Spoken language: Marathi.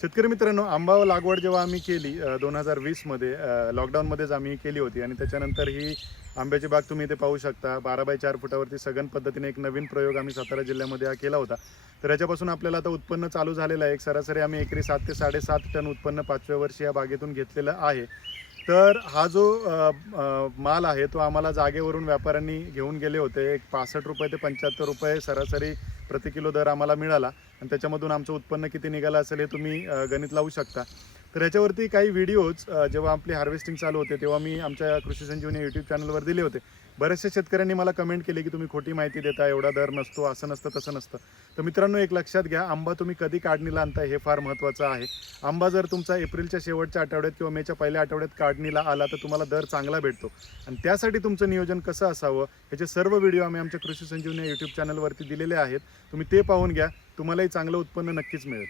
शेतकरी मित्रांनो आंबा लागवड जेव्हा आम्ही केली दोन हजार वीसमध्ये लॉकडाऊनमध्येच आम्ही केली होती आणि त्याच्यानंतर ही आंब्याची बाग तुम्ही इथे पाहू शकता. बारा बाय चार फुटावरती सघन पद्धतीने एक नवीन प्रयोग आम्ही सातारा जिल्ह्यामध्ये हा केला होता. तर याच्यापासून आपल्याला आता उत्पन्न चालू झालेलं आहे. एक सरासरी आम्ही एकरी सात ते साडेसात टन उत्पन्न पाचव्या वर्षी या बागेतून घेतलेलं आहे. तर हा जो माल आहे तो आम्हाला जागेवरून व्यापाऱ्यांनी घेऊन गेले होते. एक पासष्ट रुपये ते पंच्याहत्तर रुपये सरासरी प्रति किलो दर आम्हाला मिळाला. आणि त्याच्यामधून आमचं उत्पन्न किती निघालं असेल हे तुम्ही गणित लावू शकता. तर ह्याच्यावरती काही व्हिडिओज जेव्हा आपली हार्वेस्टिंग चालू होते तेव्हा मी आमच्या कृषी संजीवनी यूट्यूब चॅनलवर दिले होते. बऱ्याचशा शेतकऱ्यांनी मला कमेंट केली की तुम्ही खोटी माहिती देता एवढा दर नसतो असं नसतं तसं नसतं. तर मित्रांनो एक लक्षात घ्या आंबा तुम्ही कधी काढणीला आणताय हे फार महत्त्वाचं आहे. आंबा जर तुमचा एप्रिलच्या शेवटच्या आठवड्यात किंवा मेच्या पहिल्या आठवड्यात काढणीला आला तर तुम्हाला दर चांगला भेटतो. आणि त्यासाठी तुमचं नियोजन कसं असावं ह्याचे सर्व व्हिडिओ आम्ही आमच्या कृषी संजीवनी यूट्यूब चॅनलवरती दिलेले आहेत. तुम्ही ते पाहून घ्या तुम्हालाही चांगलं उत्पन्न नक्कीच मिळेल.